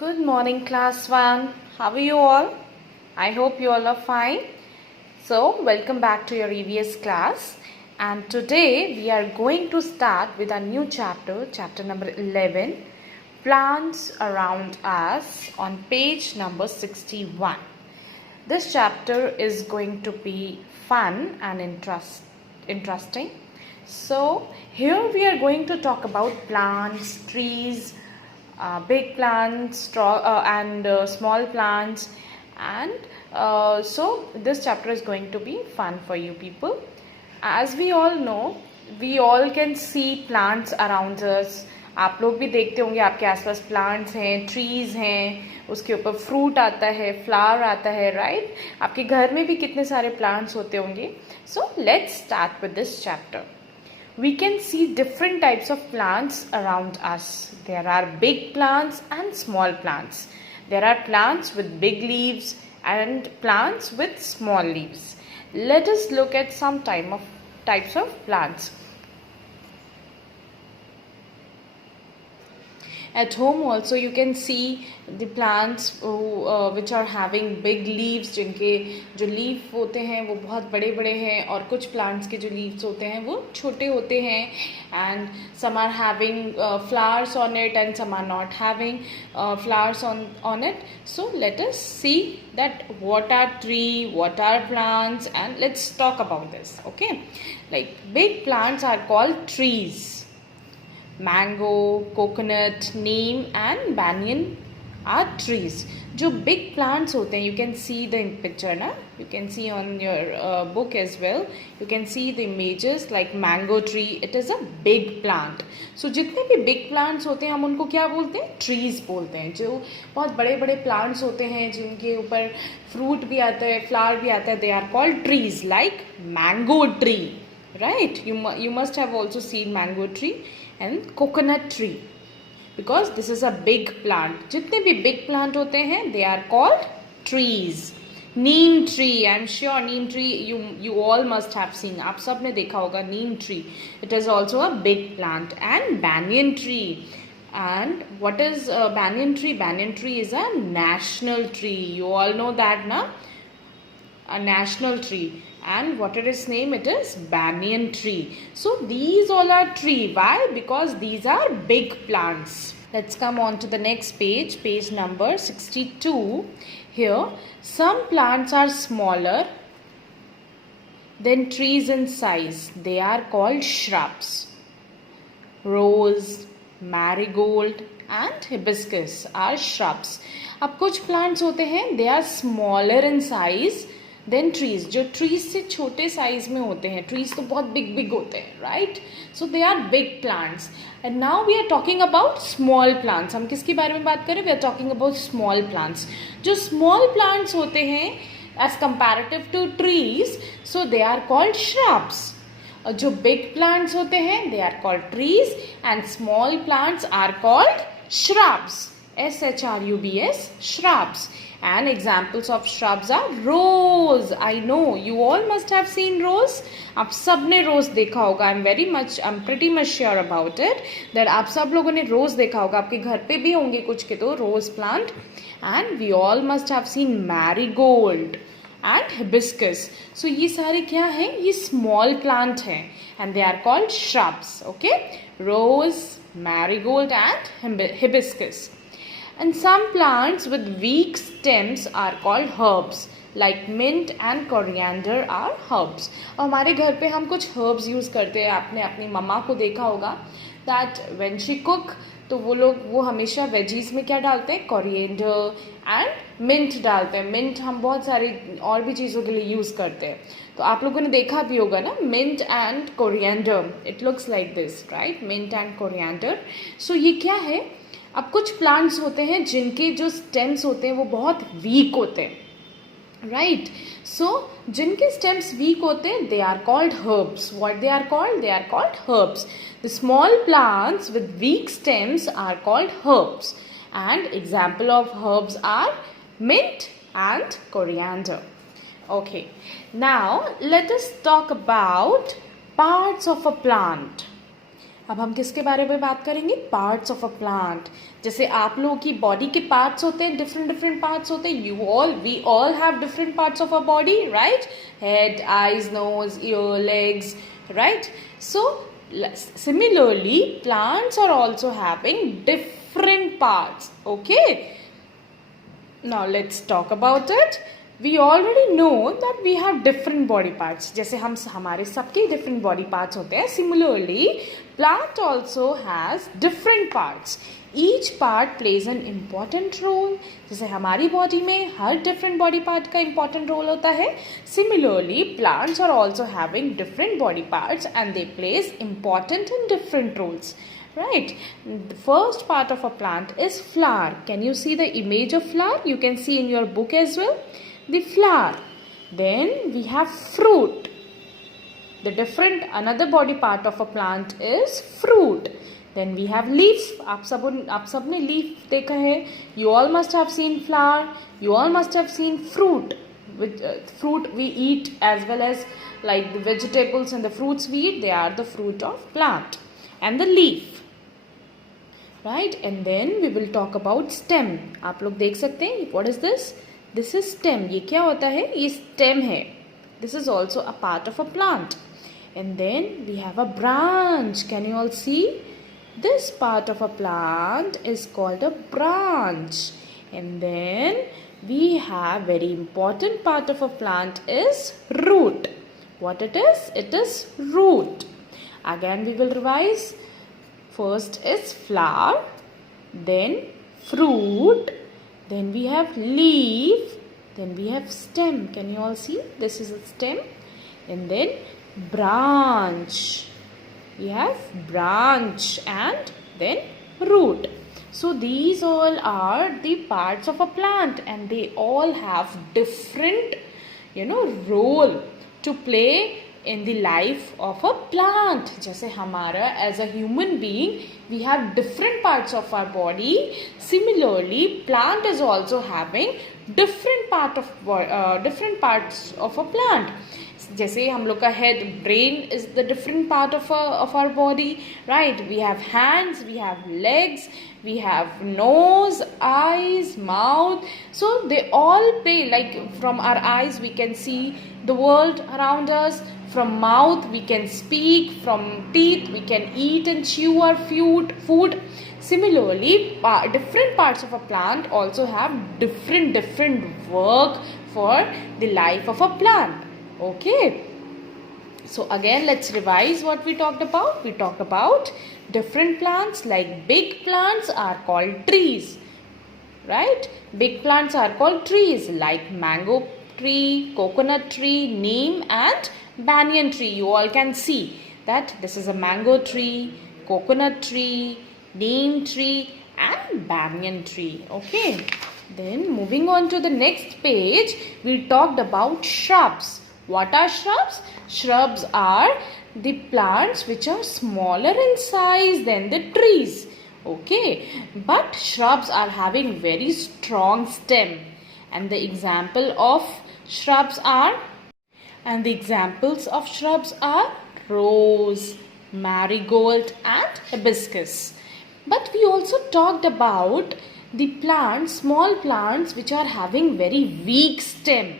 Good morning, class 1. How are you all? I hope you all are fine. So, welcome back to your EVS class. And today we are going to start with a new chapter, chapter number 11, Plants Around Us, on page number 61. This chapter is going to be fun and interesting. So, here we are going to talk about plants, trees, big plants and small plants, and so this chapter is going to be fun for you people. As we all know, we all can see plants around us. आप लोग भी देखते होंगे आपके आसपास plants हैं, trees हैं, उसके ऊपर फ्रूट आता है, फ्लावर आता है, राइट? आपके घर में भी कितने सारे प्लांट्स होते होंगे. So let's start with this chapter. We can see different types of plants around us. There are big plants and small plants. There are plants with big leaves and plants with small leaves. Let us look at some types of plants. At home also you can see the plants which are having big leaves, जिनके जो leaf होते हैं वो बहुत बड़े बड़े हैं, और कुछ प्लांट्स के जो लीव्स होते हैं वो छोटे होते हैं. And some are having flowers on it and some are not having flowers on it. So let us see that what are tree, what are plants, and let's talk about this. Okay, like big plants are called trees. Mango, coconut, neem and banyan are trees. जो big plants होते हैं, you can see the picture ना, you can see on your book as well, you can see the images like mango tree. It is a big plant. So जितने भी big plants होते हैं हम उनको क्या बोलते हैं? Trees बोलते हैं. जो बहुत बड़े बड़े plants होते हैं जिनके ऊपर fruit भी आता है, flower भी आता है, they are called trees. Like mango tree, right? You must have also seen mango tree and coconut tree, because this is a big plant. जितने भी big plant होते हैं they are called trees. Neem tree, I am sure neem tree you all must have seen. आप सब ने देखा होगा neem tree. It is also a big plant. And banyan tree. And what is banyan tree? Banyan tree is a national tree. You all know that, na? A national tree. And what is its name? It is banyan tree. So these all are tree. Why? Because these are big plants. Let's come on to the next page, page number 62. Here, some plants are smaller than trees in size. They are called shrubs. Rose, marigold and hibiscus are shrubs. अब कुछ plants होते हैं, they are smaller in size then trees. जो trees से छोटे size में होते हैं, ट्रीज तो बहुत बिग बिग होते हैं, right? So they are big plants. And now we are talking about small plants. हम किसके बारे में बात करें? We are talking about small plants. जो स्मॉल प्लांट्स होते हैं as comparative to trees, so they are called shrubs. और जो बिग प्लांट्स होते हैं they are called trees and small plants are called shrubs. shrubs, shrubs. And examples of shrubs are rose. I know you all must have seen rose. आप सब ने रोज देखा होगा. I'm pretty much sure about it that आप सब लोगों ने रोज देखा होगा. आपके घर पे भी होंगे कुछ के तो rose plant. And we all must have seen marigold and hibiscus. So ये सारे क्या हैं? ये small plant हैं and they are called shrubs. Okay, rose, marigold and hibiscus. And some plants with weak stems are called herbs. Like mint and coriander are herbs. और हमारे घर पे हम कुछ herbs यूज करते हैं. आपने अपनी मम्मा को देखा होगा that when she cook, तो वो हमेशा वेजीज में क्या डालते हैं? कोरिएंडर एंड मिंट डालते हैं. मिंट हम बहुत सारी और भी चीज़ों के लिए यूज़ करते हैं. तो आप लोगों ने देखा भी होगा ना, mint and coriander. It looks like this, right? Mint and coriander. So ये क्या है? अब कुछ प्लांट्स होते हैं जिनके जो स्टेम्स होते हैं वो बहुत वीक होते हैं, राइट? सो जिनके स्टेम्स वीक होते हैं they are called herbs. What they are called? They are called herbs. The small plants with weak stems are called herbs. And example of herbs are mint and coriander. Okay, now let us talk about parts of a plant. अब हम किसके बारे में बात करेंगे? Parts of a plant. जैसे आप लोगों की बॉडी के पार्ट्स होते हैं, डिफरेंट डिफरेंट पार्ट्स होते हैं. We all have different parts of a body, right? Head, eyes, nose, ear, legs, right? So similarly plants are also having different parts. Okay, now let's talk about it. We already know that we have different body parts. जैसे हमारे सबके different body parts होते हैं. Similarly, plant also has different parts. Each part plays an important role. जैसे हमारी body में हर different body part का important role होता है. Similarly, plants are also having different body parts and they plays important and different roles. Right, the first part of a plant is flower. Can you see the image of flower? You can see in your book as well. The flower. Then we have fruit. Another body part of a plant is fruit. Then we have leaves. आप सबने leaf देखा है. You all must have seen flower. You all must have seen fruit. With fruit we eat, as well as like the vegetables and the fruits we eat. They are the fruit of plant. And the leaf. Right, and then we will talk about stem. आप लोग देख सकते हैं. What is this? This is stem. ये क्या होता है? ये stem है. This is also a part of a plant. And then we have a branch. Can you all see? This part of a plant is called a branch. And then we have very important part of a plant is root. What it is? It is root. Again we will revise. First is flower, then fruit, then we have leaf, then we have stem. Can you all see? This is a stem. And then branch. We have branch and then root. So these all are the parts of a plant and they all have different, role to play in the life of a plant. जैसे हमारा as a human being we have different parts of our body. Similarly, plant is also having different parts of a plant. जैसे हम लोग का head, brain is the different part of our body, right? We have hands, we have legs, we have nose, eyes, mouth. So they all play, like from our eyes we can see the world around us. From mouth we can speak. From teeth we can eat and chew our food. Similarly, different parts of a plant also have different work for the life of a plant. Okay, so again let's revise what we talked about. We talked about different plants. Like big plants are called trees, right? Big plants are called trees, like mango tree, coconut tree, neem and banyan tree. You all can see that this is a mango tree, coconut tree, neem tree and banyan tree. Okay, then moving on to the next page, we talked about shrubs. What are shrubs? Shrubs are the plants which are smaller in size than the trees. Okay, but shrubs are having very strong stem. And the examples of shrubs are rose, marigold and hibiscus. But we also talked about the plants, small plants which are having very weak stem.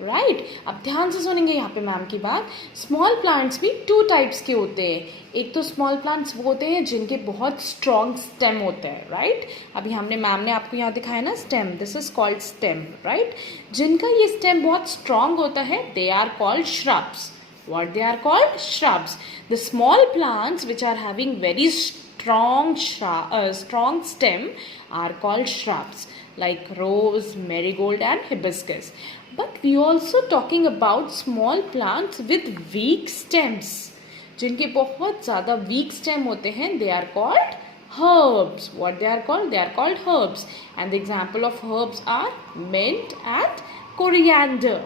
Right, अब ध्यान से सुनेंगे यहाँ पे ma'am की बात. Small plants भी two types के होते हैं. एक तो स्मॉल प्लांट्स वो होते हैं जिनके बहुत स्ट्रॉन्ग स्टेम होते हैं, राइट? अभी मैम ने आपको यहाँ दिखाया ना stem, this is called stem, right? जिनका ये स्टेम बहुत स्ट्रॉन्ग होता है they are called shrubs. What they are called? Shrubs. The small plants which are having very strong stem are called shrubs, like rose, marigold and hibiscus. But we also talking about small plants with weak stems. जिनके बहुत ज़्यादा weak stem होते हैं, they are called herbs. What they are called? They are called herbs. And the example of herbs are mint and coriander.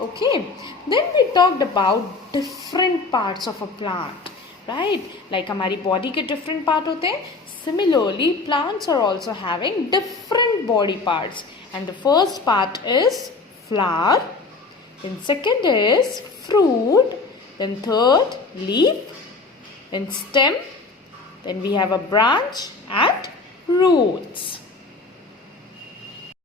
Okay, then we talked about different parts of a plant, right? Like हमारी body के different part होते हैं. Similarly, plants are also having different body parts. And the first part is flower, then second is fruit, then third leaf, then stem, Then we have a branch and roots.